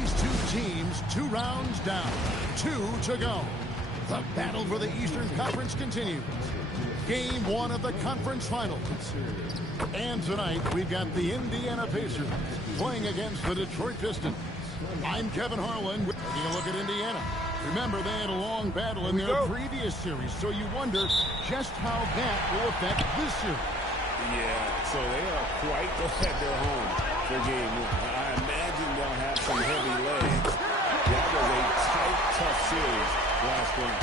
These two teams 2 rounds down, 2 to go. The battle for the Eastern Conference continues. Game 1 of the conference finals. And tonight, we've got the Indiana Pacers playing against the Detroit Pistons. I'm Kevin Harlan. Taking a look at Indiana. Remember, they had a long battle in their previous series, so you wonder just how that will affect this series. Yeah, so they are quite at their home for game 1. I imagine they'll have some heavy legs. That was a tight, tough series last game.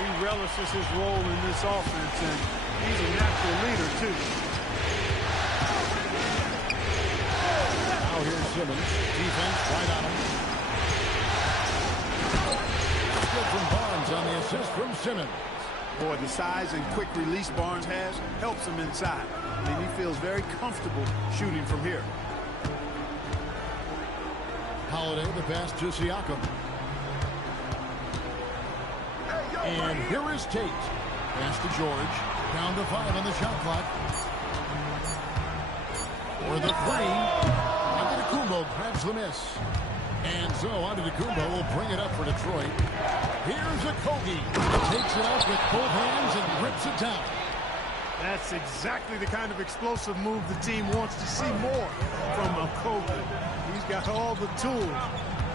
He relishes his role in this offense, and he's a natural leader, too. Now here's Simmons. Defense right on him. Good from Barnes on the assist from Simmons. Boy, the size and quick release Barnes has helps him inside. I mean, he feels very comfortable shooting from here. Holiday, the pass to Siakam. And here is Tate. Pass to George. Down to 5 on the shot clock. For the 3. Antetokounmpo grabs the miss. And so Antetokounmpo will bring it up for Detroit. Here's Okogie. Takes it up with both hands and rips it down. That's exactly the kind of explosive move the team wants to see more from Okogie. He's got all the tools,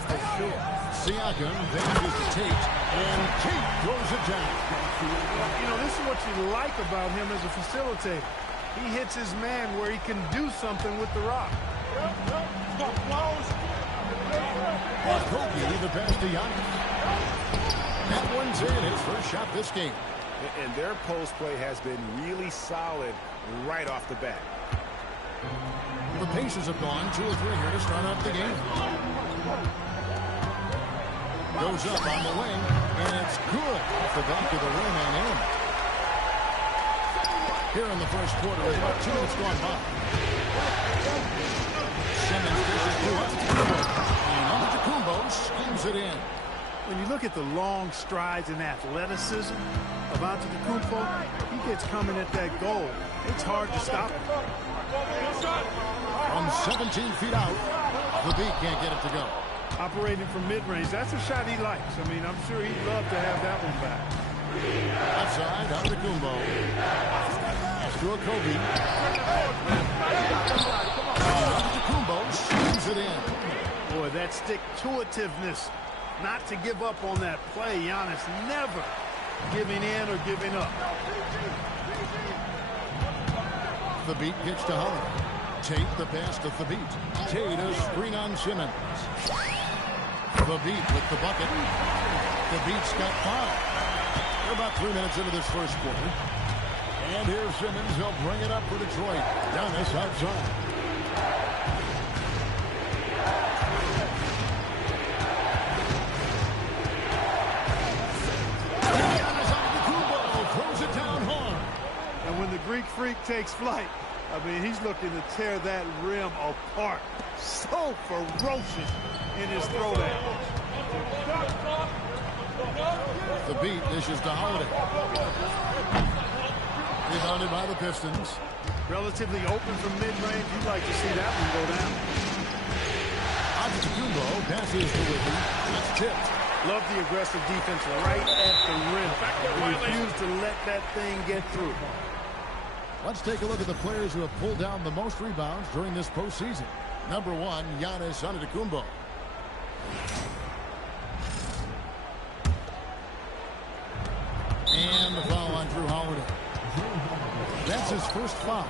for sure. Siakam passes to Tate, and Tate throws it down. You know, this is what you like about him as a facilitator. He hits his man where he can do something with the rock. Okogie, the pass to Giannis. That one's in, his first shot this game. And their post play has been really solid right off the bat. The Pacers have gone 2 or 3 here to start off the game. Goes up on the wing, and it's good off the back of the rim and in. Here in the first quarter, with about 2 minutes gone by. Simmons dishes to Antetokounmpo, and Antetokounmpo schemes it in. When you look at the long strides and athleticism of Antetokounmpo, he gets coming at that goal. It's hard to stop him. From 17 feet out, the beat can't get it to go. Operating from mid-range, that's a shot he likes. I mean, I'm sure he'd love to have that one back. Outside, Antetokounmpo. Pass to Okogie. Antetokounmpo schemes it in. Boy, that stick-to-itiveness, not to give up on that play. Giannis never giving in or giving up. The beat gets to Holiday. Tate the pass to the beat. Tate a screen on Simmons. The beat with the bucket. The beat's got 5. We're about 3 minutes into this first quarter. And here's Simmons. He'll bring it up for Detroit. Giannis outside. Giannis Antetokounmpo throws it down hard. And when the Greek Freak takes flight, I mean, he's looking to tear that rim apart. So ferocious in his throwdown. The beat dishes to Holiday. Rebounded by the Pistons. Relatively open from mid-range. You'd like to see that one go down. Antetokounmpo passes to Whitney. It's tipped. Love the aggressive defense right at the rim. They refuse to let that thing get through. Let's take a look at the players who have pulled down the most rebounds during this postseason. Number 1, Giannis Antetokounmpo. And the foul on Drew Holiday. That's his first foul.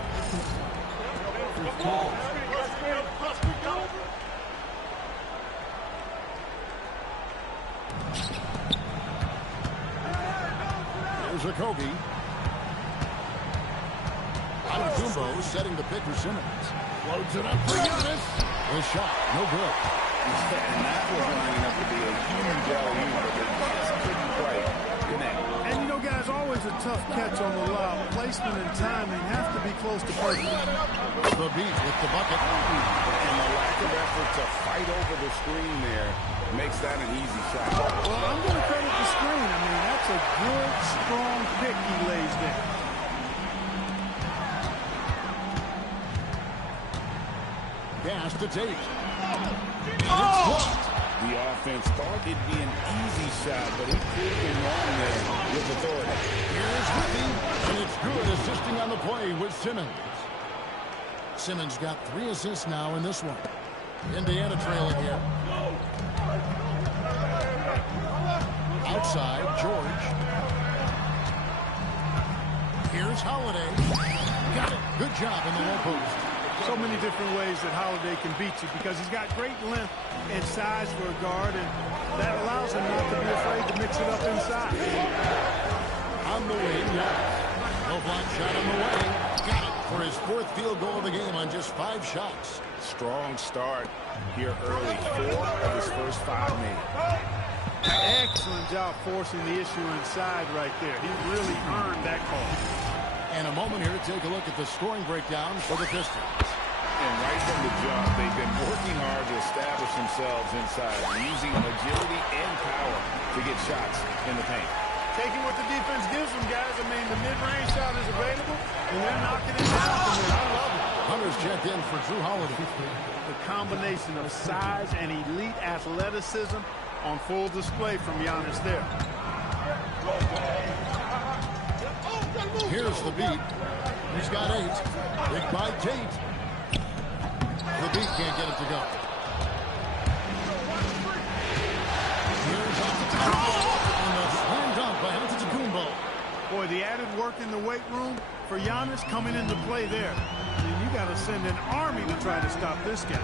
There's Okogie. Antetokounmpo setting the pick for Simmons. Loads it up for Giannis. His shot, no good. And that was lining up to be a huge alley-oop, but they just couldn't quite connect. And you know, guys, always a tough catch on the lob. Placement and timing have to be close to perfect. The beat with the bucket. And the lack of effort to fight over the screen there makes that an easy shot. Well, I'm going to credit the screen. I mean, that's a good, strong pick he lays there. Pass to Tate. It's blocked. authority. Here's Whippy, and it's good, assisting on the play with Simmons. Simmons got 3 assists now in this one. Indiana trailing here. Outside, George. Here's Holiday. Got it. Good job in the low post. So many different ways that Holiday can beat you because he's got great length and size for a guard, and that allows him not to be afraid to mix it up inside. On the wing, Giannis. No block shot on the way. Got it for his 4th field goal of the game on just 5 shots. Strong start here early. 4 of his first 5 made. Excellent job forcing the issue inside right there. He really earned that call. And a moment here to take a look at the scoring breakdown for the Pistons. And right from the jump, they've been working hard to establish themselves inside, using agility and power to get shots in the paint. Taking what the defense gives them, guys. I mean, the mid-range shot is available, and they're knocking it down from there. I love it. Hunter's checked in for Drew Holiday. The combination of size and elite athleticism on full display from Giannis there. Here's the beat. He's got 8. Big by Tate. The beat can't get it to go. Here's Antetokounmpo on the slam dunk by Antetokounmpo. Boy, the added work in the weight room for Giannis coming into play there. And you got to send an army to try to stop this guy.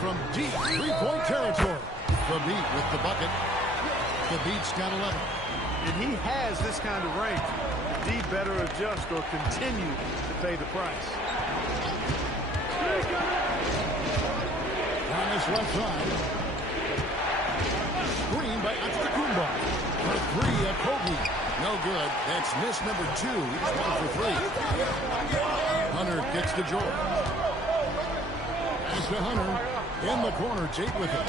From deep 3-point territory. The beat with the bucket. The beat's got 11. And he has this kind of range. The D better adjust or continue to pay the price. On his left side. Screen by Antetokounmpo. For 3 at Kobe. No good. That's miss number 2. He's 1 for 3. Hunter gets to George. Pass to Hunter. In the corner, Tate with it.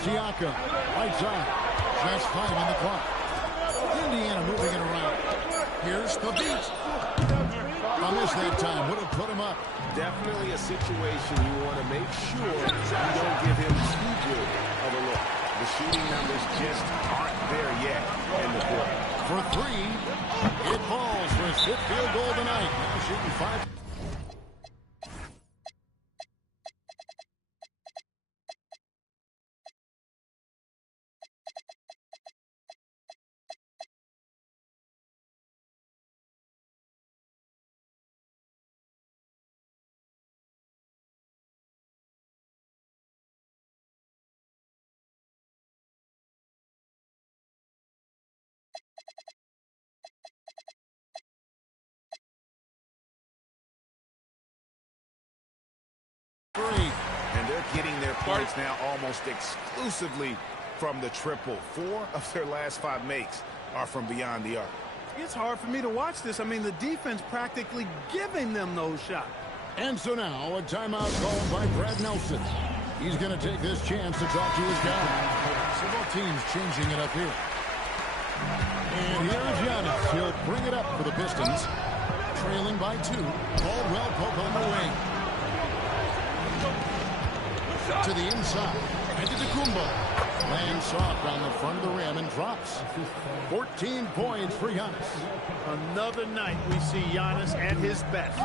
Siakam, right side. Just 5 on the clock. Indiana moving it around. Here's the beat. A miss that time. Would have put him up. Definitely a situation you want to make sure you don't give him too good of a look. The shooting numbers just aren't there yet in the quarter. For 3, it falls for his 5th field goal tonight. Now shooting 5. And they're getting their points now almost exclusively from the triple. 4 of their last 5 makes are from beyond the arc. It's hard for me to watch this. I mean, the defense practically giving them those shots. And so now a timeout called by Brad Nelson. He's going to take this chance to talk to his guy. So both teams changing it up here. And here's Giannis. He'll bring it up for the Pistons. Trailing by 2. Caldwell Pope on the wing. To the inside. Antetokounmpo. Lands soft on the front of the rim and drops. 14 points for Giannis. Another night we see Giannis at his best.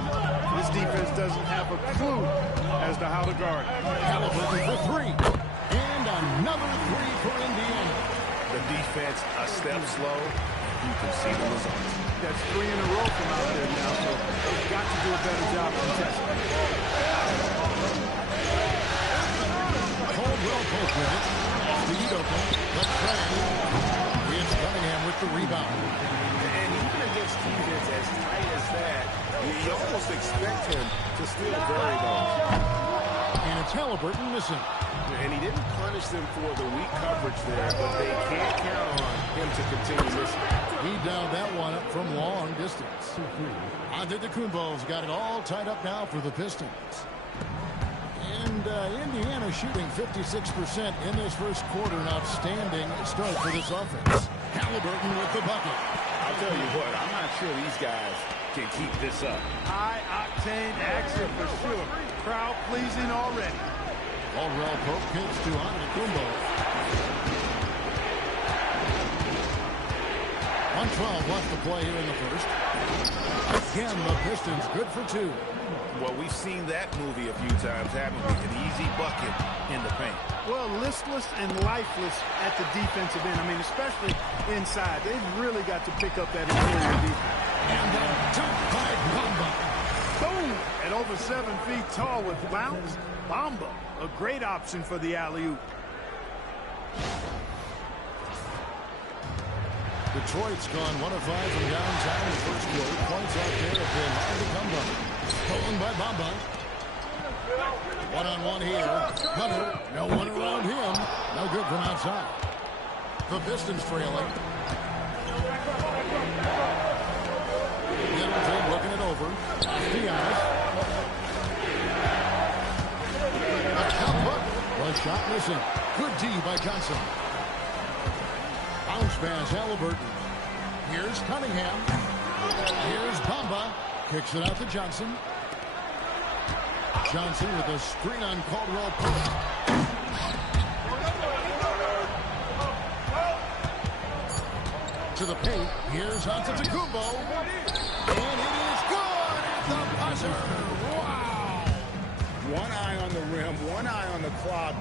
This defense doesn't have a clue as to how to guard. Halliburton for 3. And another 3 for Indiana. The defense a step slow. You can see the results. That's 3 in a row from out there now, so they've got to do a better job contesting. Caldwell Pope with it. Speed open. But Trey. It's Cunningham with the rebound. And even against defense as tight as that, you almost expect him to still bury those. And it's Halliburton missing. And he didn't punish them for the weak coverage there, but they can't count on him to continue missing. He dialed that one up from long distance. Antetokounmpo's got it all tied up now for the Pistons. And Indiana shooting 56% in this first quarter. An outstanding start for this offense. Halliburton with the bucket. I'll tell you what, I'm not sure these guys can keep this up. High-octane action for sure. Crowd pleasing already. Caldwell Pope kicks to Antetokounmpo. 1:12 left to play here in the first. Again, the Pistons good for two. Well, we've seen that movie a few times, haven't we? An easy bucket in the paint. Well, listless and lifeless at the defensive end. I mean, especially inside. They've really got to pick up that interior defense. And then dunk by Bamba. Boom! At over 7 feet tall with bounce, Bamba, a great option for the alley-oop. Detroit's gone 1 of 5 from downtown in the first quarter. Points out there have been Antetokounmpo. Stolen by Bamba. One-on-one here. Hunter, no one around him. No good from outside. The Pistons trailing. Middleton looking it over. Giannis. A couple. One shot missing. Good D by Johnson. Bounce pass, Halliburton. Here's Cunningham. Here's Bamba. Kicks it out to Johnson. Johnson with a screen on Caldwell Pope. To the paint. Here's Antetokounmpo. And it is good at the buzzer. Wow. One eye on the rim, one eye on the clock.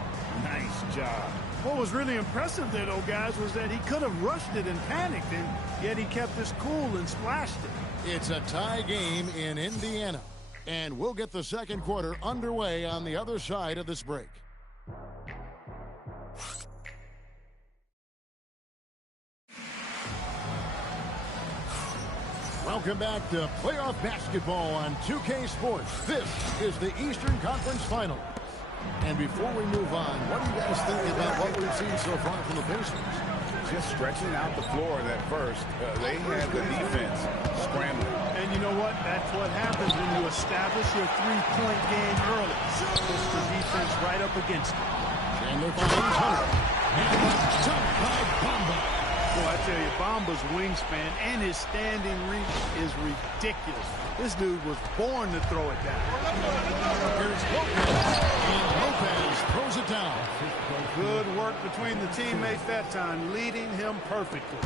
Nice job. What was really impressive there, though, guys, was that he could have rushed it and panicked, and yet he kept his cool and splashed it. It's a tie game in Indiana. And we'll get the second quarter underway on the other side of this break. Welcome back to playoff basketball on 2K Sports. This is the Eastern Conference Finals. And before we move on, what do you guys think about what we've seen so far from the Pacers? Just stretching out the floor at first. They had the defense scrambling. And you know what? That's what happens when you establish your three-point game early. Push the defense right up against it. Chandler finds Hunter. And a jump by Bamba. Boy, I tell you, Bamba's wingspan and his standing reach is ridiculous. This dude was born to throw it down. Here's Lopez. And Lopez throws it down. Good work between the teammates that time, leading him perfectly.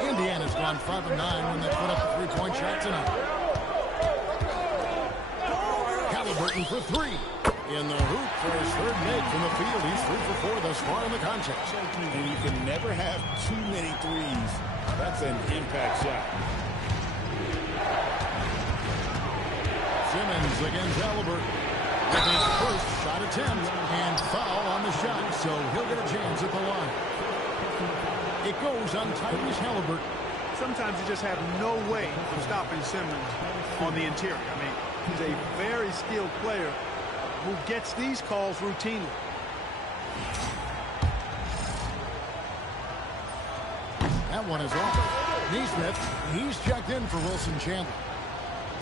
Indiana's gone 5 of 9 when they put up a three-point shot tonight. Halliburton for three. In the hoop for his third make from the field. He's 3 for 4 thus far in the contest. And you can never have too many threes. That's an impact shot. Simmons against Halliburton. With his first shot attempt and foul on the shot, so he'll get a chance at the line. It goes on Tyrese Halliburton. Sometimes you just have no way of stopping Simmons on the interior. I mean, he's a very skilled player who gets these calls routinely. That one is off. Neesmith, he's checked in for Wilson Chandler.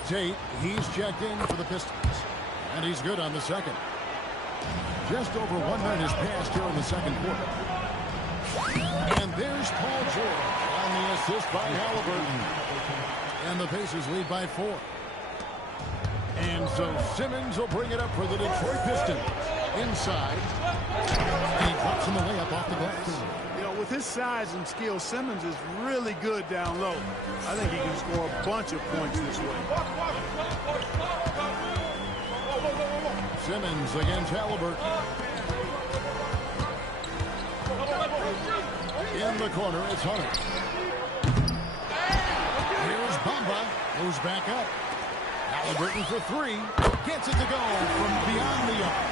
Tate, he's checked in for the Pistons. And he's good on the second. Just over 1 minute has passed here in the second quarter. And there's Paul George on the assist by Halliburton. And the Pacers lead by 4. And so Simmons will bring it up for the Detroit Pistons. Inside. And he drops him a layup off the glass. You know, with his size and skill, Simmons is really good down low. I think he can score a bunch of points this way. Simmons against Halliburton. In the corner, it's Hunter. Here's Bamba. Goes back up. Halliburton for three. Gets it to go from beyond the arc.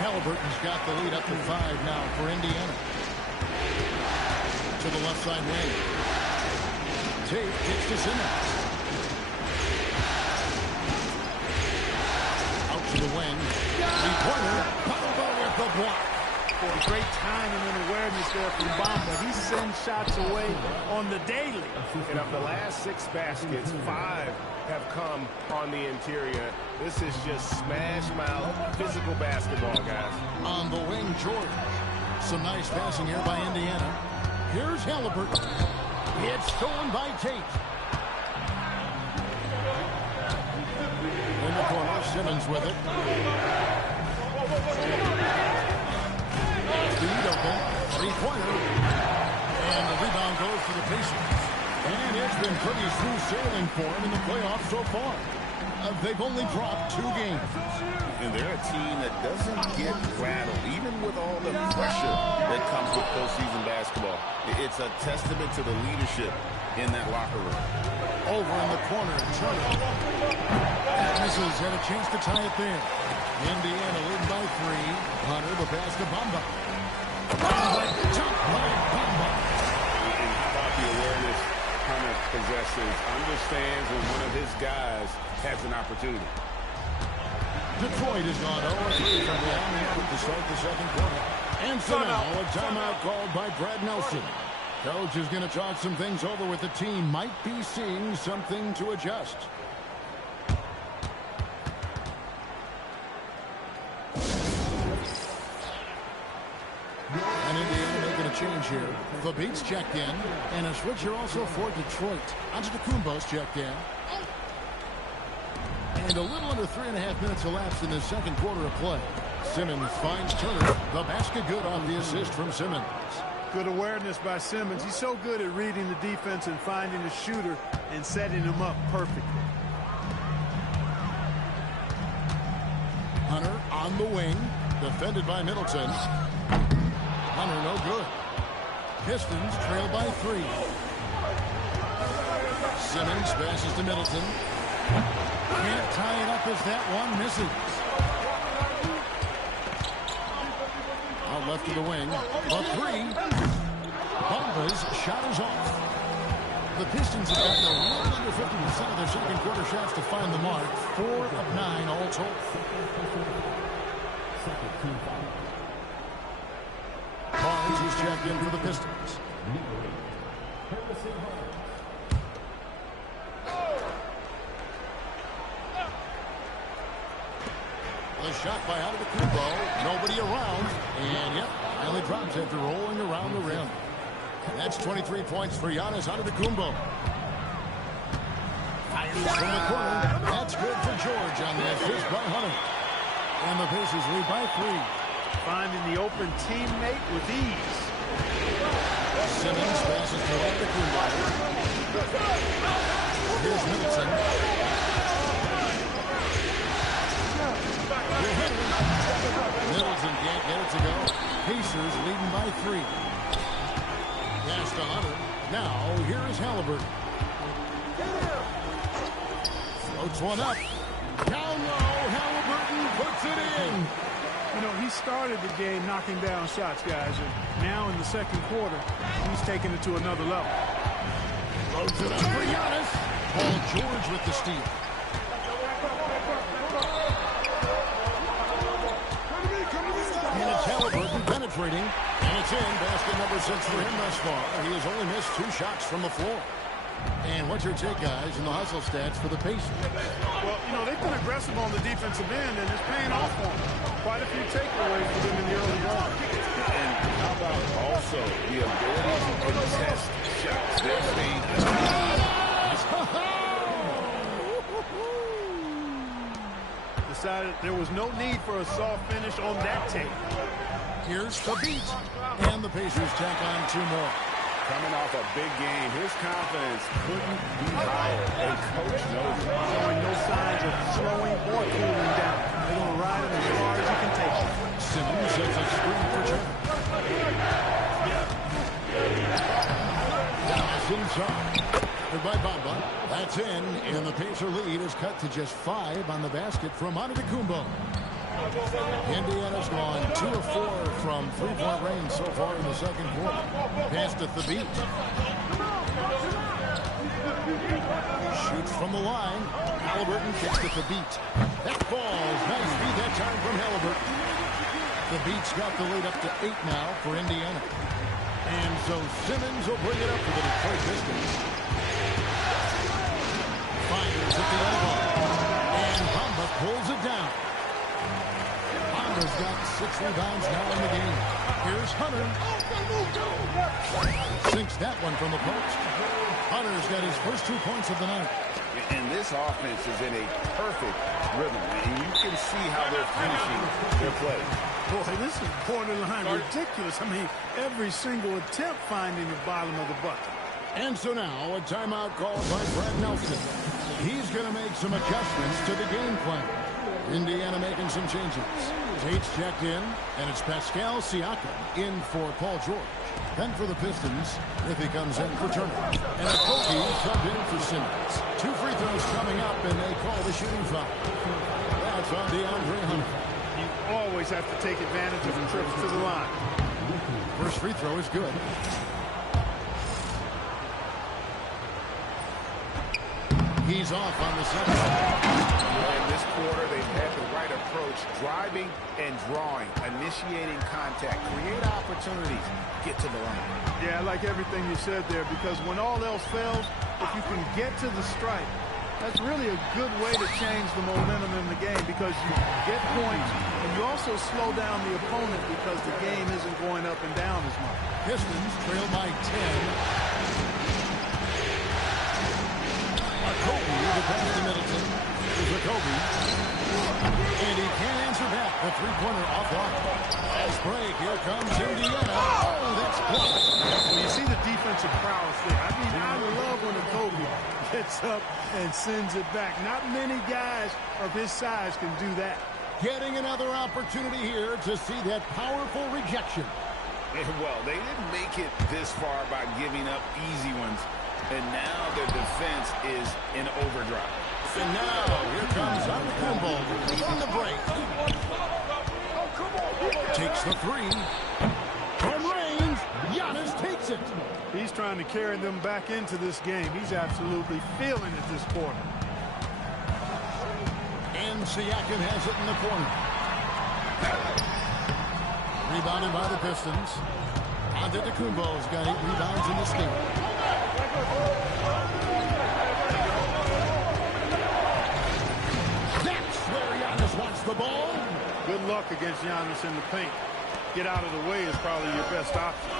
Halliburton's got the lead up to 5 now for Indiana. To the left side wing. Tate kicks to Simmons. Out to the wing. Three-pointer. Bamba with the block. Great timing and awareness there from Bamba. He sends shots away on the daily. And of the last 6 baskets, 5 have come on the interior. This is just smash mouth physical basketball, guys. On the wing, George. Some nice passing here by Indiana. Here's Halliburton. It's stolen by Tate. In the corner, Simmons with it. Lead open. Three-pointer. And the rebound goes to the Pacers. And it's been pretty smooth sailing for them in the playoffs so far. They've only dropped 2 games. And they're a team that doesn't get rattled, even with all the pressure that comes with postseason basketball. It's a testament to the leadership in that locker room. Over in the corner, Turner. Misses, had a chance to tie it there. Indiana leading by 3. Hunter, the pass to Bamba. Jump by Bamba. And how about the awareness Hunter possesses, understands when one of his guys has an opportunity. Detroit has gone 0-3 from beyond to start the second quarter. And so now a timeout called by Brad Nelson. Coach is going to talk some things over with the team. Might be seeing something to adjust. And Indiana making a change here. Fabit's checked in. And a switch here also for Detroit. Antetokounmpo's checked in. And a little under 3.5 minutes elapsed in the second quarter of play. Simmons finds Turner. The basket good on the assist from Simmons. Good awareness by Simmons. He's so good at reading the defense and finding the shooter and setting him up perfectly. Hunter on the wing. Defended by Middleton. Hunter no good. Pistons trail by 3. Simmons passes to Middleton. Can't tie it up as that one misses. Out left to the wing. A 3. Bamba's shot is off. The Pistons have gotten a little under 50% of their second quarter shots to find the mark. 4 of 9 all told. Barnes is checked in for the Pistons. The shot by Antetokounmpo. Nobody around. And, yep, finally drops after rolling around the rim. And that's 23 points for Giannis Antetokounmpo. Fires from the corner. That's good for George on the assist by Hunter. And the Pacers lead by 3. Finding the open teammate with ease. Simmons passes to Antetokounmpo. Here's Middleton. Middleton can't get it to go. Pacers leading by 3. Pass to Hunter. Now, here is Halliburton. Floats one up. Down low, Halliburton puts it in. You know, he started the game knocking down shots, guys, and now in the second quarter, he's taking it to another level. Floats it up for Giannis. Paul George with the steal. And it's Halliburton penetrating. And it's in. Basket number 6 for him thus far. He has only missed 2 shots from the floor. And what's your take, guys, in the hustle stats for the Pacers? Well, you know, they've been aggressive on the defensive end, and it's paying off for them. Quite a few takeaways for them in the early going. And how about also the ability to contest shots? They're staying Decided there was no need for a soft finish on that tape. Here's the beat. And the Pacers tack on 2 more. Coming off a big game, his confidence couldn't be higher, and Coach knows it. Showing no signs of slowing or cooling down. They're going to ride him as far as you can take him. Simmons sets a screen for Turner. Dallas inside. By Bamba. That's in, and the Pacer lead is cut to just 5 on the basket from Antetokounmpo. Indiana's gone 2 of 4 from 3-point range so far in the second quarter. Pass to Thabit. Shoots from the line. Halliburton kicks to Thabit. That falls. Nice feed that time from Halliburton. Thabit's got the lead up to 8 now for Indiana. And so Simmons will bring it up for the Detroit Pistons. Fires at the elbow. And Bamba pulls it down. Bamba's got 6 rebounds now in the game. Here's Hunter. Sinks that one from the post. Hunter's got his first 2 points of the night. And this offense is in a perfect rhythm, and you can see how they're finishing their play. Boy, this is borderline ridiculous. I mean, every single attempt finding the bottom of the bucket. And so now a timeout called by Brad Nelson. He's going to make some adjustments to the game plan. Indiana making some changes. Tate's checked in, and it's Pascal Siakam in for Paul George. Then for the Pistons, Griffey comes in for Turner. And Okogie subbed in for Simmons. 2 free throws coming up, and they call the shooting foul. That's on DeAndre Hunter. You always have to take advantage of trips to the line. First free throw is good. He's off on the second. In this quarter, they've had the right approach, driving and drawing, initiating contact, create opportunities, get to the line. Yeah, I like everything you said there, because when all else fails, if you can get to the stripe, that's really a good way to change the momentum in the game, because you get points and you also slow down the opponent because the game isn't going up and down as much. Pistons trail by 10. Okogie, the pass to Middleton. Here's Okogie. And he can't answer back. The three-pointer offline. Fast break. Here comes Indiana. Oh, that's blocked. When you see the defensive prowess there, I mean, I love when Okogie gets up and sends it back. Not many guys of his size can do that. Getting another opportunity here to see that powerful rejection. Well, they didn't make it this far by giving up easy ones. And now their defense is in overdrive. And now, here comes Antetokounmpo on the break. Takes the three. From range, Giannis takes it. He's trying to carry them back into this game. He's absolutely feeling it this quarter. And Siakam has it in the corner. Rebounded by the Pistons. Antetokounmpo's got 8 rebounds in this game. That's where Giannis wants the ball. Good luck against Giannis in the paint. Get out of the way is probably your best option.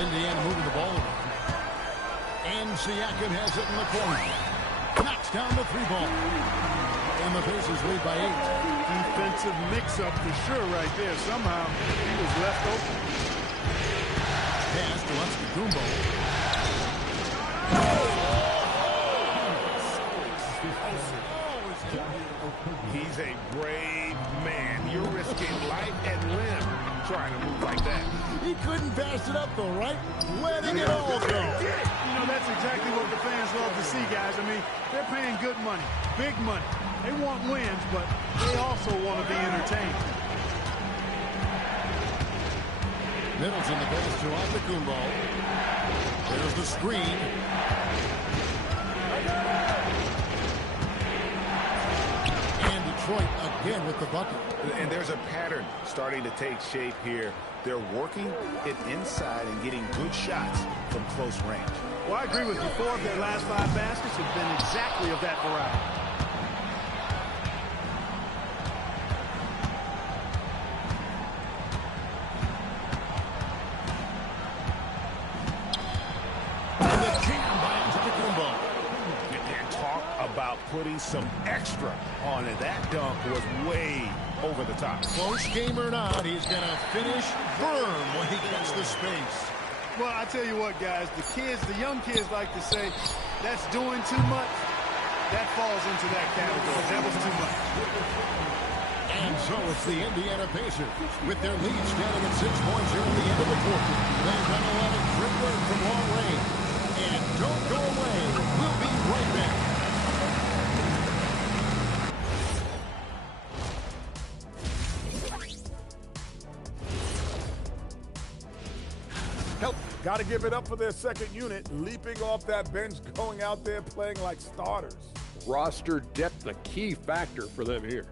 Indiana moving the ball around. And Siakam has it in the corner. Knocks down the 3-ball. And the Pacers lead by 8. Defensive mix-up for sure right there. Somehow he was left open. Pass to Antetokounmpo. He's a brave man. You're risking life and limb trying to move like that. He couldn't pass it up though, right? Letting it all go. You know, that's exactly what the fans love to see, guys. I mean, they're paying good money, big money. They want wins, but they also want to be entertained. Middleton the pass to Antetokounmpo. There's the screen. And Detroit again with the bucket. And there's a pattern starting to take shape here. They're working it inside and getting good shots from close range. Well, I agree with you. 4 of their last 5 baskets have been exactly of that variety. Putting some extra on it. That dunk was way over the top. Close game or not, he's going to finish firm when he gets the space. Well, I tell you what, guys, the young kids like to say, that's doing too much. That falls into that category. That was too much. And so it's the Indiana Pacers with their lead standing at 6 points here at the end of the quarter. They're going to let it great work from long range. And don't go away. We'll be right back. Got to give it up for their second unit, leaping off that bench, going out there playing like starters. Roster depth, a key factor for them here.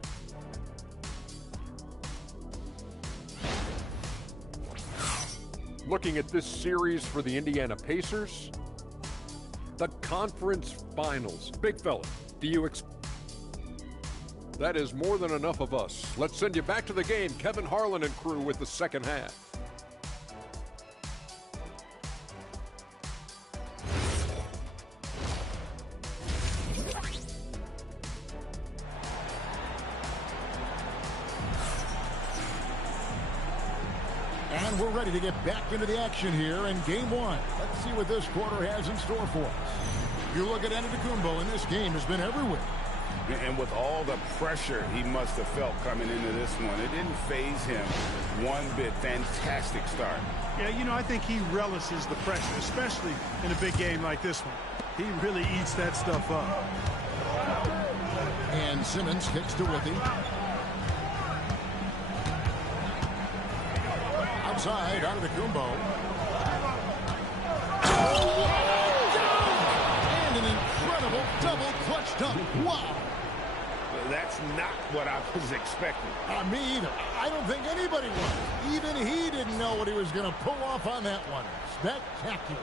Looking at this series for the Indiana Pacers, the conference finals. Big fella, do you That is more than enough of us. Let's send you back to the game. Kevin Harlan and crew with the second half. And we're ready to get back into the action here in game one. Let's see what this quarter has in store for us. You look at Antetokounmpo, and this game has been everywhere. And with all the pressure he must have felt coming into this one, it didn't faze him one bit. Fantastic start. Yeah, you know, I think he relishes the pressure, especially in a big game like this one. He really eats that stuff up. And Simmons kicks to Withey. Outside, Antetokounmpo. And an incredible double clutch dunk. Wow. That's not what I was expecting. Me either. I don't think anybody was. Even he didn't know what he was going to pull off on that one. Spectacular.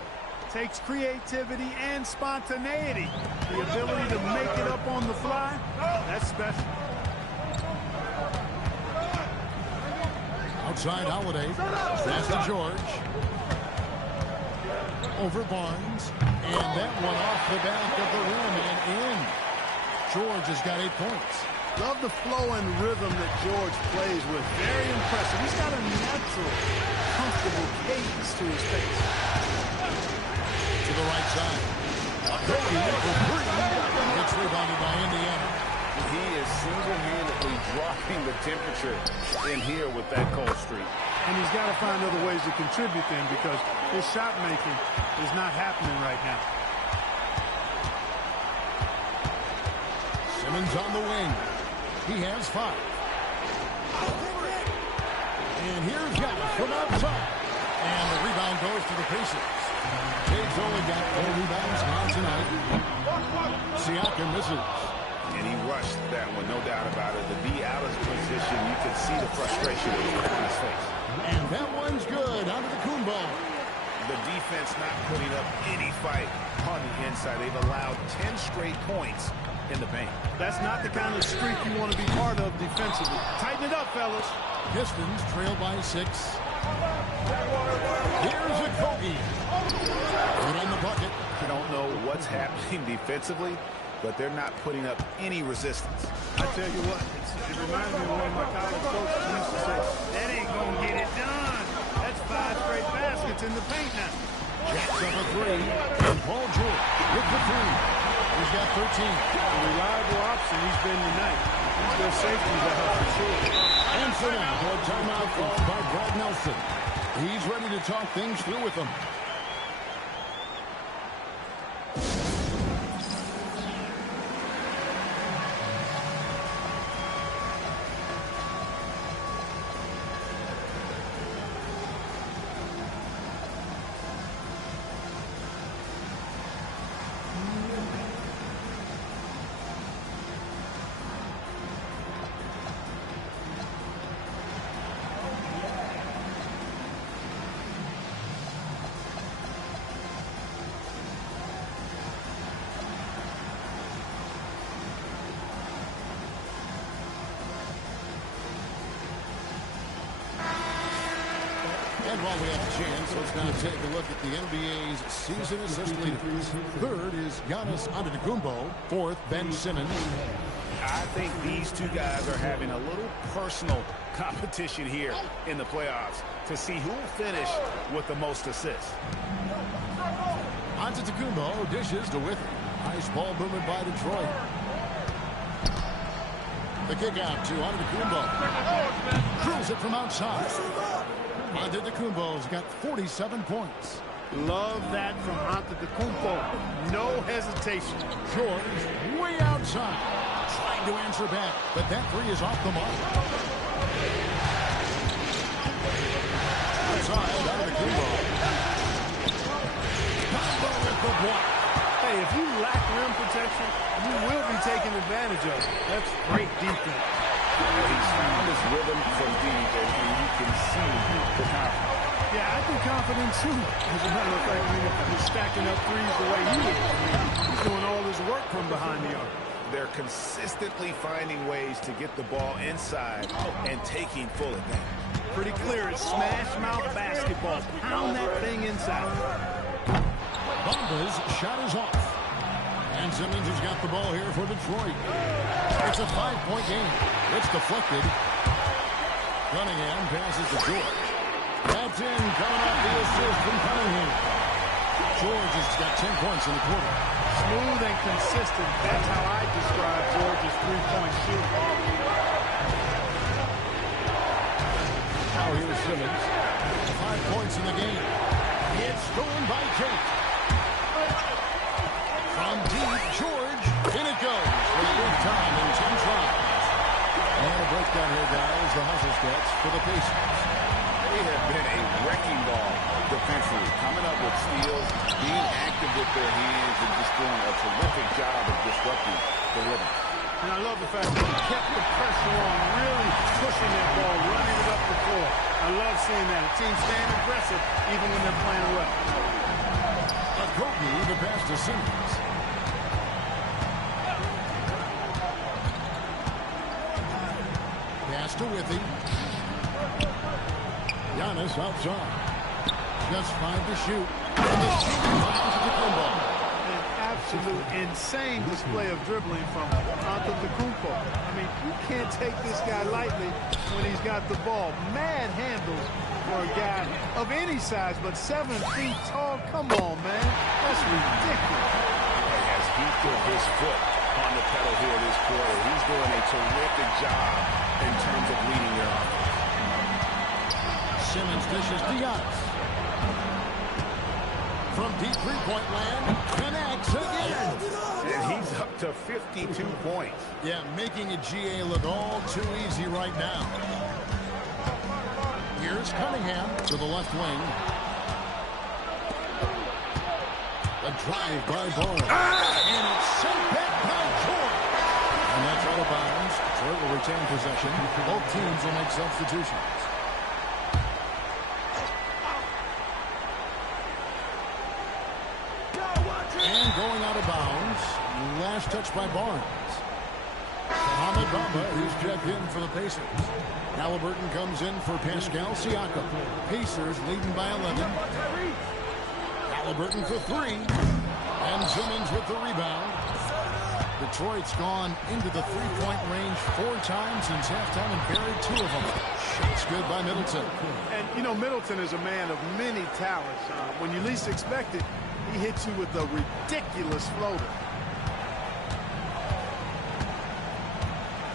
Takes creativity and spontaneity. The ability to make it up on the fly, that's special. Outside Holiday. Pass to George. Over Barnes. And that one off the back of the rim and in. George has got 8 points. Love the flow and rhythm that George plays with. Very impressive. He's got a natural, comfortable cadence to his pace. To the right side. Kobe for three. Gets rebounded by Indiana. He is single-handedly dropping the temperature in here with that cold streak. And he's got to find other ways to contribute then, because his shot making is not happening right now. Simmons on the wing. He has 5. And here's Giannis from outside. And the rebound goes to the Pacers. They've only got 4 rebounds now tonight. Siakam misses. And he rushed that one, no doubt about it. To be out of position, you could see the frustration on his face. And that one's good. Antetokounmpo. The defense not putting up any fight on the inside. They've allowed 10 straight points in the paint. That's not the kind of streak you want to be part of defensively. Tighten it up, fellas. Pistons trail by 6. Here's a Kobe. Good on the bucket. I don't know what's happening defensively, but they're not putting up any resistance. I tell you what, it reminds me of one of my college coaches used to say, that ain't going to get it done. That's 5 straight baskets in the paint now. Jacks up a 3. And Paul George with the 3. He's got 13. A reliable option he's been tonight. He's their safeties out for sure. And so now, a timeout called by Brad Nelson. He's ready to talk things through with them. And while we have a chance, let's now take a look at the NBA's season assist leaders. Third is Giannis Antetokounmpo. Fourth, Ben Simmons. I think these two guys are having a little personal competition here in the playoffs to see who will finish with the most assists. Antetokounmpo dishes to Withey. Nice ball movement by Detroit. The kick out to Antetokounmpo. Drills it from outside. Antetokounmpo's got 47 points. Love that from Antetokounmpo. No hesitation. George way outside. Trying to answer back, but that 3 is off the mark. Outside, Antetokounmpo. Combo with the block. Hey, if you lack rim protection, you will be taken advantage of. That's great defense. He's found his rhythm from deep, and you can see the confidence. Yeah, I'd be confident too. As a matter of fact, I mean, if he's stacking up threes the way he is, I mean, he's doing all his work from behind the arc. They're consistently finding ways to get the ball inside and taking full advantage. Pretty clear, it's smash mouth basketball. Pound that thing inside. Bamba's shot is off. And Simmons has got the ball here for Detroit. It's a 5-point game. It's deflected. Cunningham passes to George. That's in, coming off the assist from Cunningham. George has got 10 points in the quarter. Smooth and consistent. That's how I describe George's three-point shooting. Now here's Simmons. 5 points in the game. It's stolen by Jake. From deep, George. In it goes. For the fifth time in 10 tries. And a breakdown here, guys. The hustle stats for the Pacers. They have been a wrecking ball defensively, coming up with steals, being active with their hands, and just doing a terrific job of disrupting the rhythm. And I love the fact that he kept the pressure on, really pushing that ball, running it up the floor. I love seeing that. A team staying aggressive even when they're playing well. Kogi, the pass to Simmons. Pass to Withy. Giannis outside. Just 5 to shoot. And the shooting finds the ball. An absolute insane display of dribbling from Antetokounmpo. I mean, you can't take this guy lightly when he's got the ball. Mad handles for a guy of any size, but 7 feet tall. Come on, man. That's ridiculous. As he put his foot on the pedal here this quarter, he's doing a terrific job in terms of leading their offense. Simmons dishes to Giannis. From deep three-point land, connects again. And he's up to 52 points. Yeah, making a GA look all too easy right now. Here's Cunningham to the left wing. A drive by Ball. And it's sent back by George. And that's out of bounds. Detroit will retain possession. Both teams will make substitutions. And going out of bounds. Last touch by Barnes. Mohamed Bamba, who's checked in for the Pacers. Halliburton comes in for Pascal Siakam. Pacers leading by 11. Halliburton for 3. And Simmons with the rebound. Detroit's gone into the three-point range 4 times since halftime and buried 2 of them. Shots good by Middleton. And, you know, Middleton is a man of many talents. When you least expect it, he hits you with a ridiculous floater.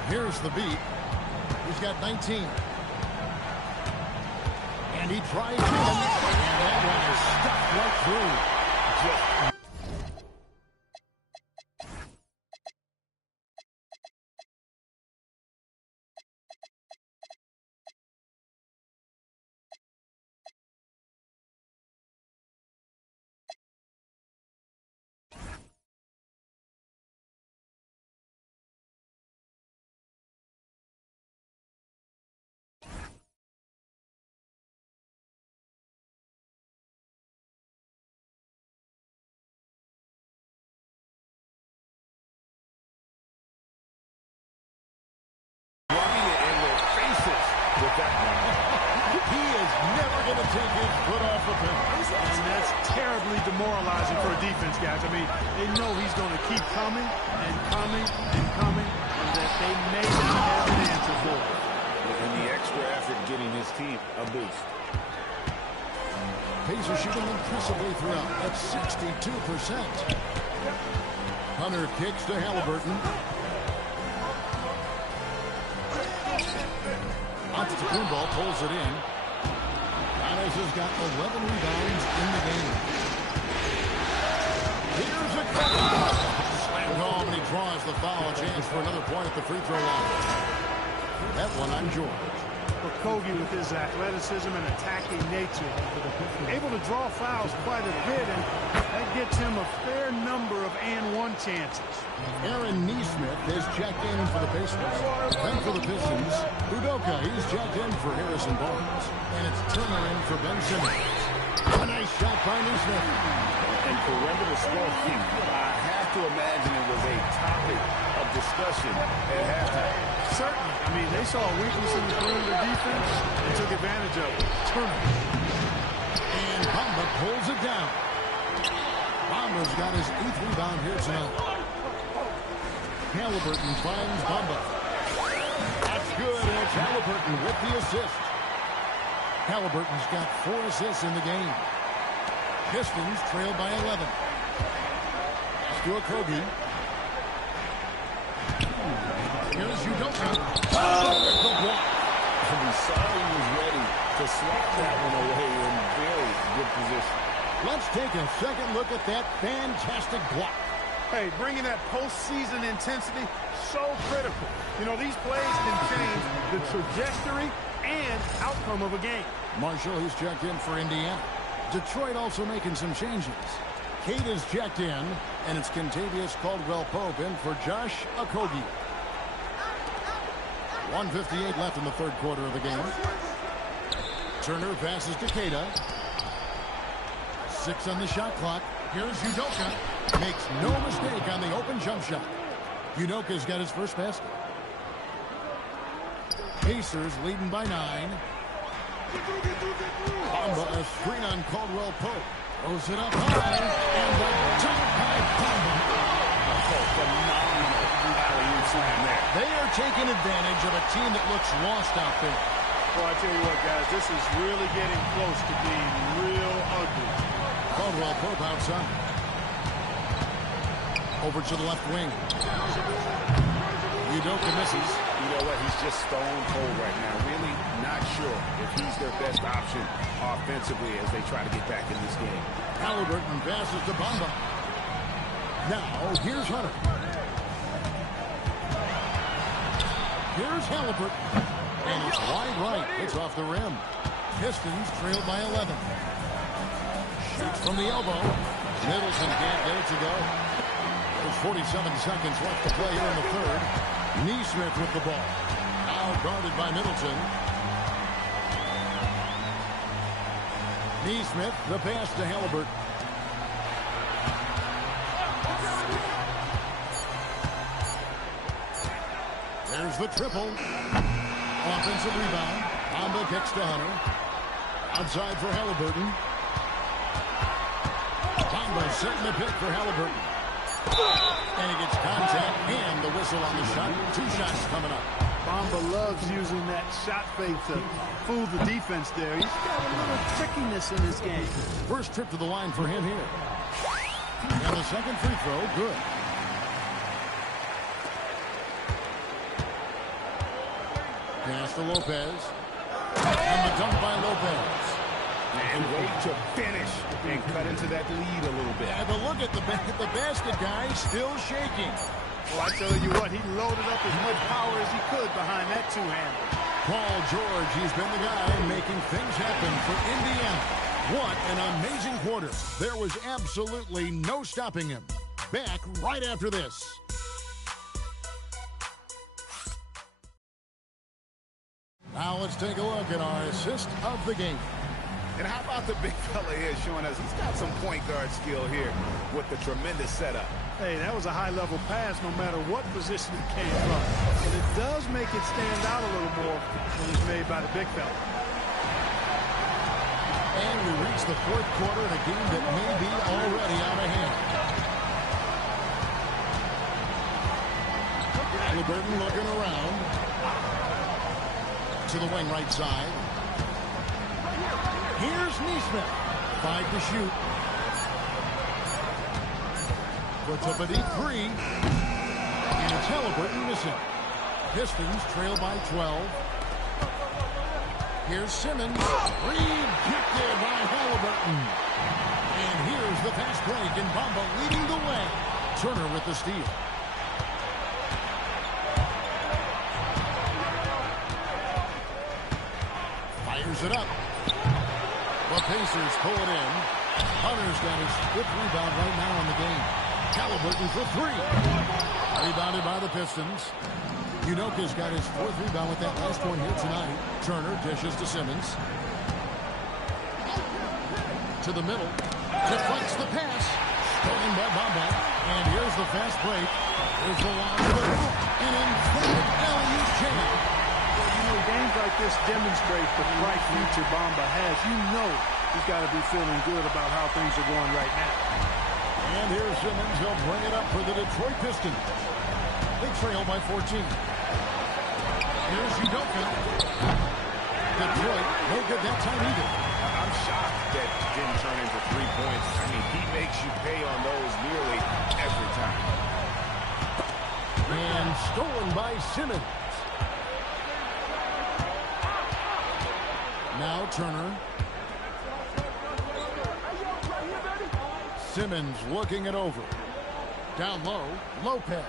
Here's the beat. He's got 19. And he tries in. And that one is stuffed right through. He is never going to take his foot off the pedal. And that's terribly demoralizing for a defense, guys. I mean, they know he's going to keep coming and coming and coming, and that they may not have an answer for it. And the extra effort getting his team a boost. Pacers shooting impressively throughout. That's 62%. Hunter kicks to Halliburton. Antetokounmpo pulls it in. Giannis has got 11 rebounds in the game. Here's a cut. Slammed home, and he draws the foul. Chance for another point at the free throw line. That one on George. Kogi, with his athleticism and attacking nature, able to draw fouls quite a bit, and that gets him a fair number of and-one chances. Aaron Nesmith has checked in for the Pacers. Then for the Pistons, Udoka, he's checked in for Harrison Barnes. And it's Turner in for Ben Simmons. A nice shot by Nesmith. And perimeter scoring, I have to imagine it was a topic of discussion at halftime. Certainly. I mean, they saw a weakness in the perimeter defense and took advantage of it. Turner. And Bamba pulls it down. Bamba's got his 8th rebound here tonight. Halliburton finds Bamba. That's good, and it's Halliburton with the assist. Halliburton's got 4 assists in the game. Pistons trail by 11. To Okogie. Here's Udoka. The block. And we saw he was ready to slap that one away in very good position. Let's take a second look at that fantastic block. Hey, bringing that postseason intensity, so critical. You know, these plays can change the trajectory and outcome of a game. Marshall, he's checked in for Indiana. Detroit also making some changes. Kate is checked in, and it's Kentavious Caldwell-Pope in for Josh Okogie. 1:58 left in the third quarter of the game. Turner passes to Queta. 6 on the shot clock. Here's Udoka. Makes no mistake on the open jump shot. Udoka's got his first basket. Pacers leading by 9. Bamba, a screen on Caldwell-Pope. Throws it up high, and the jump by Bamba. Phenomenal alley-oop slam there. They are taking advantage of a team that looks lost out there. Well, I tell you what, guys, this is really getting close to being real ugly. Caldwell-Pope outside. Over to the left wing. Udoka misses. You know what? He's just stone cold right now. Really not sure if he's their best option offensively as they try to get back in this game. Halliburton passes to Bamba. Now, here's Hunter. Here's Halliburton. And it's wide right. It's off the rim. Pistons trail by 11. Shoots from the elbow. Middleton can't get it to go. There's 47 seconds left to play here in the third. Neesmith with the ball. Now guarded by Middleton. Neesmith, the pass to Halliburton. There's the triple. Offensive rebound. Bamba kicks to Hunter. Outside for Halliburton. Bamba setting the pick for Halliburton. And he gets contact and the whistle on the shot. 2 shots coming up. Bamba loves using that shot fake to fool the defense there. He's got a little trickiness in his game. First trip to the line for him here. And the second free throw, good. Pass to Lopez. And the dunk by Lopez. And wait to finish and cut into that lead a little bit. Yeah, but look at the basket guy still shaking. Well, I tell you what, he loaded up as much power as he could behind that two-hander. Paul George, he's been the guy making things happen for Indiana. What an amazing quarter. There was absolutely no stopping him. Back right after this. Now let's take a look at our assist of the game. And how about the big fella here showing us he's got some point guard skill here with the tremendous setup. Hey, that was a high-level pass no matter what position it came from. But it does make it stand out a little more when it's made by the big fella. And we reach the fourth quarter in a game that may be already out of hand. Halliburton looking around. To the wing right side. Here's Neesmith. 5 to shoot. Puts up a deep 3. And it's Halliburton missing. Pistons trail by 12. Here's Simmons. Rejected by Halliburton. And here's the fast break, and Bamba leading the way. Turner with the steal. Fires it up. The Pacers pull it in. Hunter's got his 5th rebound right now in the game. Halliburton for 3. Rebounded by the Pistons. Udoka's got his 4th rebound with that last one here tonight. Turner dishes to Simmons. To the middle. Deflects the pass. Stolen by Bamba. And here's the fast break. Here's the line to the hoop. An emphatic alley-oop jam. You know, games like this demonstrate the bright future Bamba has. You know he's got to be feeling good about how things are going right now. And here's Simmons. He'll bring it up for the Detroit Pistons. They trail by 14. Here's Udoka. Detroit, no good that time either. I'm shocked that didn't turn into 3 points. I mean, he makes you pay on those nearly every time. And stolen by Simmons. Now Turner. Simmons looking it over. Down low, Lopez.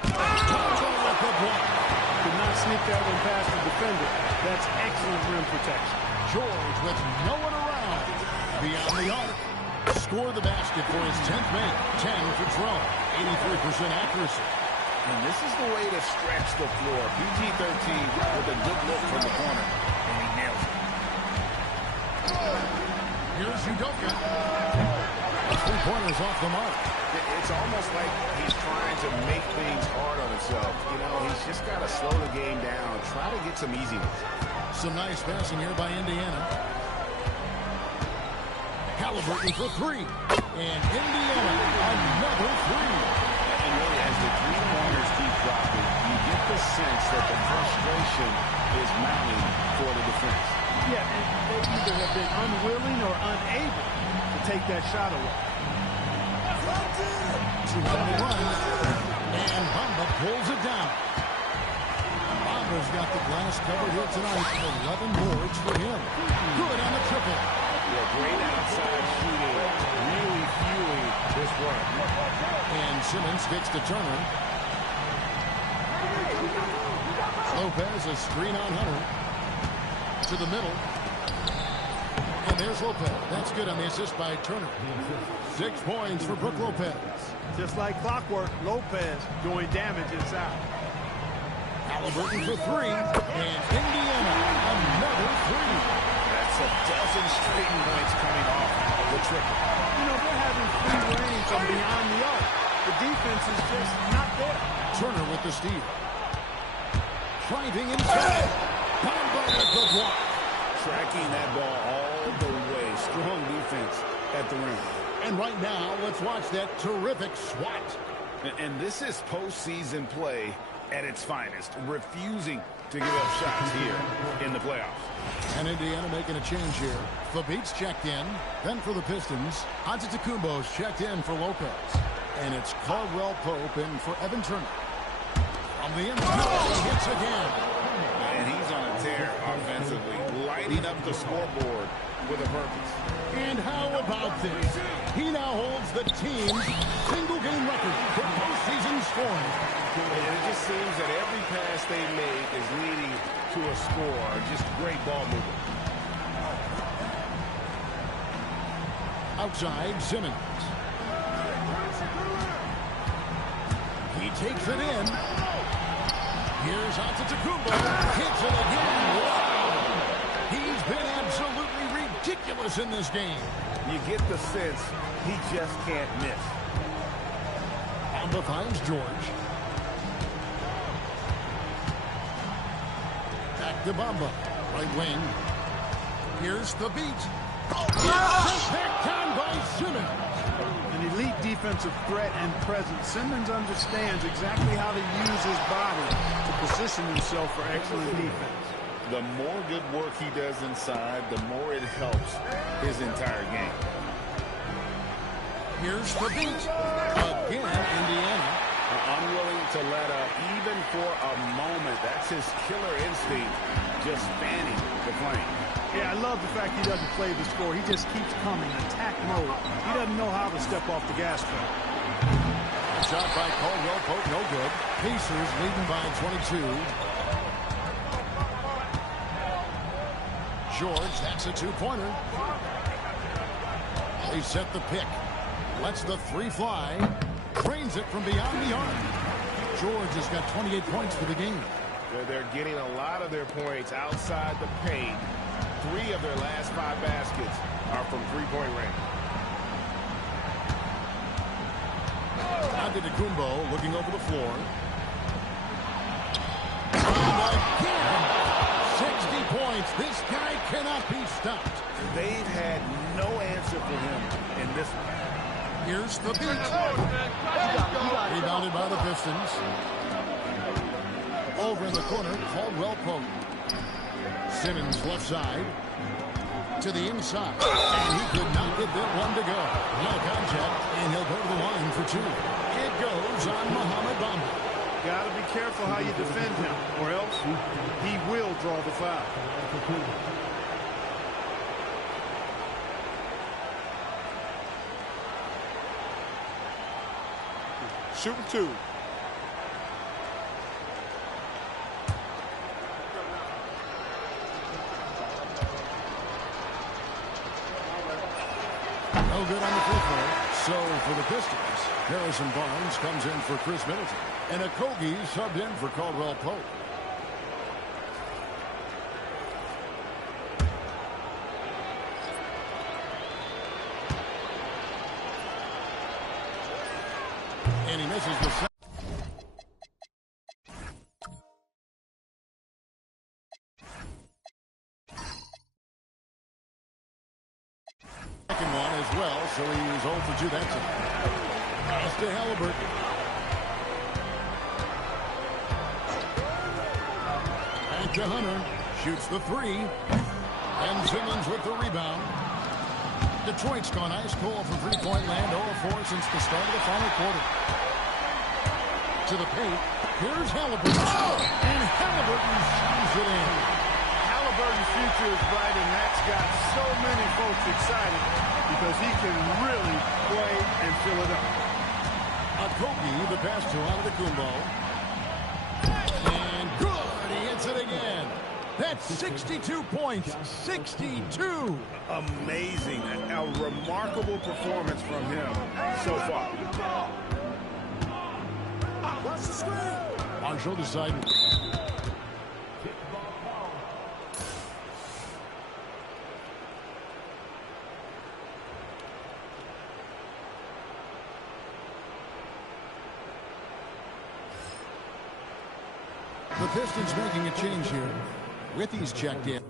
Did not sneak that one past the defender. That's excellent rim protection. George with no one around. Beyond the arc. Score the basket for his 10th make. 10 for Trump. 83% accuracy. And this is the way to stretch the floor. PG-13 with a good look from the corner. And he nails it. Here's Udoka. The three-pointers off the mark. It's almost like he's trying to make things hard on himself. You know, he's just got to slow the game down, try to get some easiness. Some nice passing here by Indiana. Halliburton for three. And Indiana, another three. And really, as the three-pointers keep dropping, you get the sense that the frustration is mounting for the defense. Yeah, and they either have been unwilling or unable to take that shot away. 2 on the run. And Bamba pulls it down. Bamba's got the glass covered here tonight. 11 boards for him. Good on the triple. Yeah, great outside shooting, really fueling this run. And Simmons gets to Turner. Lopez, a screen on Hunter. To the middle. And there's Lopez. That's good on the assist by Turner. 6 points for Brook Lopez. Just like clockwork, Lopez doing damage inside. Halliburton for three. And Indiana, another three. That's a dozen straight points coming off the triple. You know, they're having free reign from beyond the arc. The defense is just not there. Turner with the steal. Driving inside. Bamba with the block. Tracking that ball all the way. Strong defense at the rim. And right now, let's watch that terrific swat. And this is postseason play at its finest. Refusing to give up shots here in the playoffs. And Indiana making a change here. Fabit's checked in. Then for the Pistons, Antetokounmpo's checked in for Lopez. And it's Caldwell Pope in for Evan Turner. From the inside, he hits again. And he's on a tear offensively, lighting up the scoreboard with a purpose. And how about this? He now holds the team's single-game record for postseason scoring. And it just seems that every pass they make is leading to a score. Just great ball movement. Outside, Simmons. He takes it in. Here's Antetokounmpo. Hits it again. Wow! He's been absolutely ridiculous in this game. You get the sense he just can't miss. Bamba finds George. Back to Bamba. Right wing. Here's the beat. Back down by Simmons. An elite defensive threat and presence. Simmons understands exactly how to use his body to position himself for excellent defense. The more good work he does inside, the more it helps his entire game. Here's the beat. Again, Indiana. Unwilling to let up even for a moment. That's his killer instinct, just fanning the flame. Yeah, I love the fact he doesn't play the score. He just keeps coming, attack mode. He doesn't know how to step off the gas pedal. Shot by Caldwell Pope, no good. Pacers leading by 22. George, that's a two-pointer. They set the pick. Lets the three fly. Drains it from beyond the arc. George has got 28 points for the game. They're getting a lot of their points outside the paint. 3 of their last 5 baskets are from three-point range. Antetokounmpo looking over the floor. And again, 60 points. This guy cannot be stopped. They've had no answer for him in this one. Here's the beat. Rebounded by the Pistons. Over in the corner, Caldwell Pope. Simmons left side. To the inside. And he could not get that one to go. No contact, and he'll go to the line for two. It goes on Mohamed Bamba. Got to be careful how you defend him, or else he will draw the foul. Shooting two. No good on the free throw. So for the Pistons, Harrison Barnes comes in for Chris Middleton. And Okogie subbed in for Caldwell Pope. And he misses the second one as well, so he's 0 for 2 that time. Pass to Halliburton. Back to Hunter. Shoots the three. And Simmons with the rebound. Detroit's gone ice cold from three-point land, 0-4 since the start of the final quarter. To the paint. Here's Halliburton. And Halliburton shoots it in. Halliburton's future is bright, and that's got so many folks excited because he can really play and fill it up. Okogie, the pass to Antetokounmpo. And good. He hits it again. That's 62 points. 62. Amazing. A remarkable performance from him so far. Watch the screen. Marshall decided. The Pistons making a change here. Withy's checked in.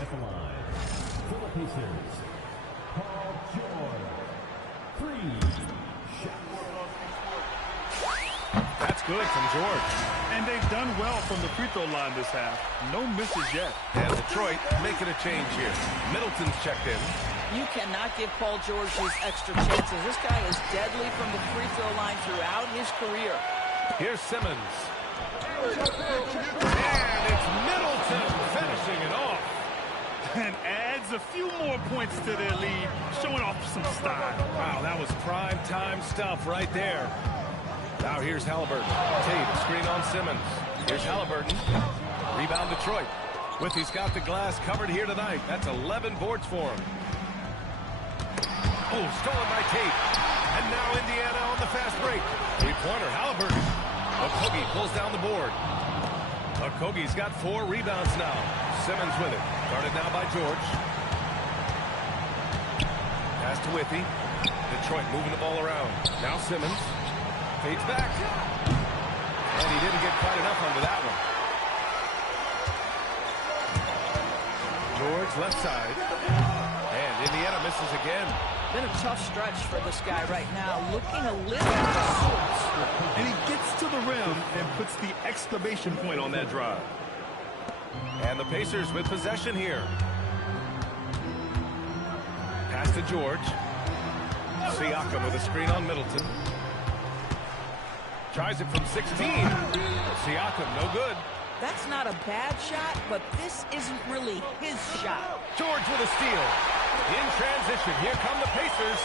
At the line, for the Pacers, Paul George. 3 shots. That's good from George. And they've done well from the free throw line this half. No misses yet. And Detroit making a change here. Middleton's checked in. You cannot give Paul George these extra chances. This guy is deadly from the free throw line throughout his career. Here's Simmons. And it's Middleton finishing it off. And adds a few more points to their lead, showing off some style. Wow, that was prime time stuff right there. Now here's Halliburton. Tate, a screen on Simmons. Here's Halliburton. Rebound Detroit. Withey's got the glass covered here tonight. That's 11 boards for him. Oh, stolen by Tate. And now Indiana on the fast break. Three-pointer, Halliburton. Okogie pulls down the board. Okogie's got 4 rebounds now. Simmons with it. Guarded now by George. Pass to Withey. Detroit moving the ball around. Now Simmons. Fades back. And he didn't get quite enough under that one. George left side. And Indiana misses again. Been a tough stretch for this guy right now. Looking a little out of sorts. And he gets to the rim and puts the exclamation point on that drive. And the Pacers with possession here. Pass to George. Siakam with a screen on Middleton. Tries it from 16. Siakam, no good. That's not a bad shot, but this isn't really his shot. George with a steal. In transition, here come the Pacers.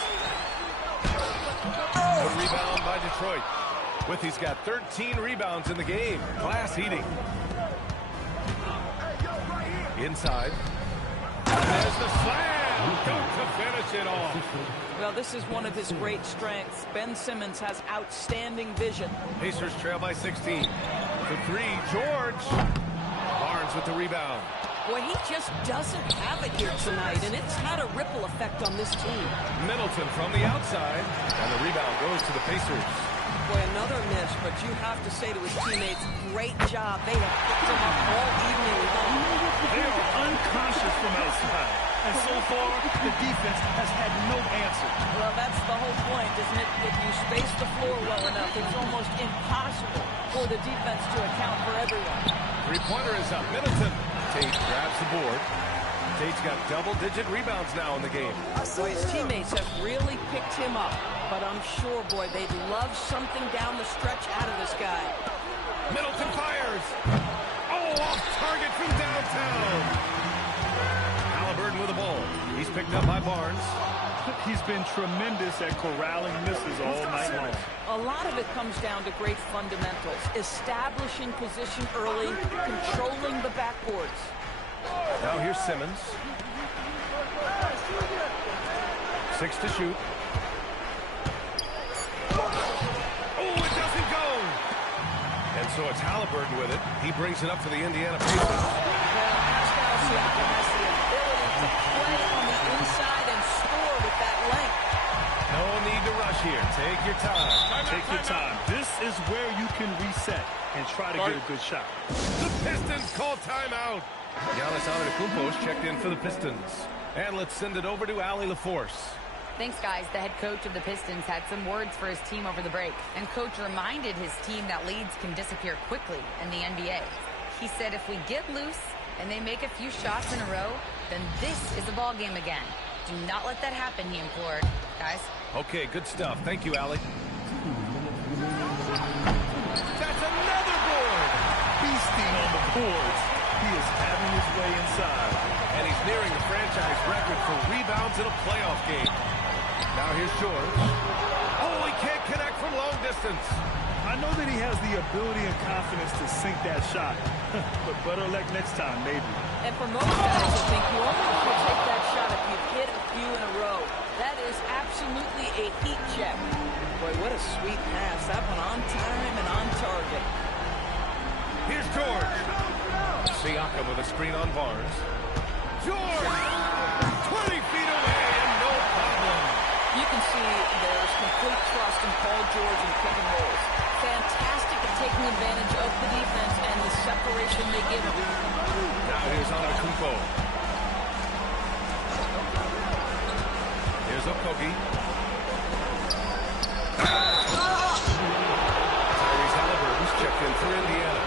A rebound by Detroit. Withey's got 13 rebounds in the game. Glass heating. Inside. There's the slam. Don't to finish it off. Well, this is one of his great strengths. Ben Simmons has outstanding vision. Pacers trail by 16. For 3, George. Barnes with the rebound. Boy, he just doesn't have it here tonight, and it's had a ripple effect on this team. Middleton from the outside. And the rebound goes to the Pacers. Boy, another miss, but you have to say to his teammates, great job. They have picked him up all evening long. They are unconscious from outside. And so far, the defense has had no answer. Well, that's the whole point, isn't it? If you space the floor well enough, it's almost impossible for the defense to account for everyone. Three-pointer is up. Middleton. Tate grabs the board. Tate's got double-digit rebounds now in the game. Boy, his teammates have really picked him up. But I'm sure, boy, they'd love something down the stretch out of this guy. Middleton fires. Oh, off target from downtown. Halliburton with the ball. He's picked up by Barnes. He's been tremendous at corralling misses all night long. A lot of it comes down to great fundamentals. Establishing position early, controlling the backboards. Now here's Simmons. 6 to shoot. Oh, it doesn't go. And so it's Halliburton with it. He brings it up for the Indiana Pacers. Well, Pascal Siakam has the ability to play on the inside and score with that length. No need to rush here. Take your time. Take your time. This is where you can reset and try to get a good shot. The Pistons call timeout. Giannis Antetokounmpo checked in for the Pistons. And let's send it over to Allie LaForce. Thanks, guys. The head coach of the Pistons had some words for his team over the break. And coach reminded his team that leads can disappear quickly in the NBA. He said if we get loose and they make a few shots in a row, then this is the ball game again. Do not let that happen, he implored. Guys. Okay, good stuff. Thank you, Allie. That's another board. Feasting on the boards. He is having his way inside. And he's nearing the franchise record for rebounds in a playoff game. Now here's George. Oh, he can't connect from long distance. I know that he has the ability and confidence to sink that shot. But better luck next time, maybe. And for most guys, I think you only want to take that shot if you've hit a few in a row. That is absolutely a heat check. Boy, what a sweet pass. That one on time and on target. Here's George. Siakam with a screen on Barnes. George! 20 feet away and no problem. You can see there's complete trust in Paul George and pick and rolls. Fantastic at taking advantage of the defense and the separation they give him. Now here's Antetokounmpo. Here's Okogie. Tyrese Halliburton's checked in for Indiana.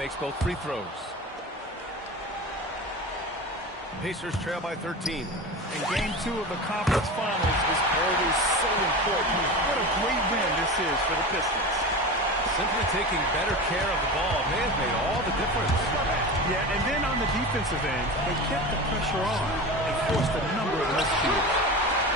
makes both free throws. Pacers trail by 13. And game 2 of the conference finals is always so important. What a great win this is for the Pistons. Simply taking better care of the ball may have made all the difference. Yeah, and then on the defensive end, they kept the pressure on and forced a number of miscues.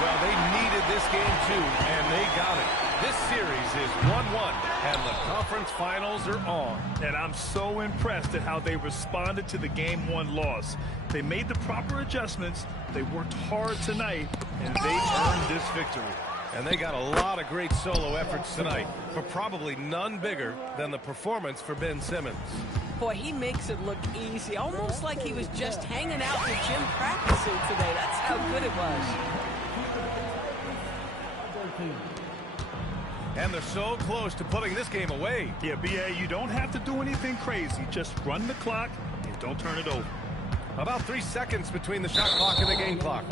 Well, they needed this game too, and they got it. This series is 1-1, and the conference finals are on. And I'm so impressed at how they responded to the Game 1 loss. They made the proper adjustments, they worked hard tonight, and they earned this victory. And they got a lot of great solo efforts tonight, but probably none bigger than the performance for Ben Simmons. Boy, he makes it look easy, almost like he was just hanging out in the gym practicing today. That's how good it was. And they're so close to putting this game away. Yeah, B.A., you don't have to do anything crazy. Just run the clock and don't turn it over. About 3 seconds between the shot clock and the game clock.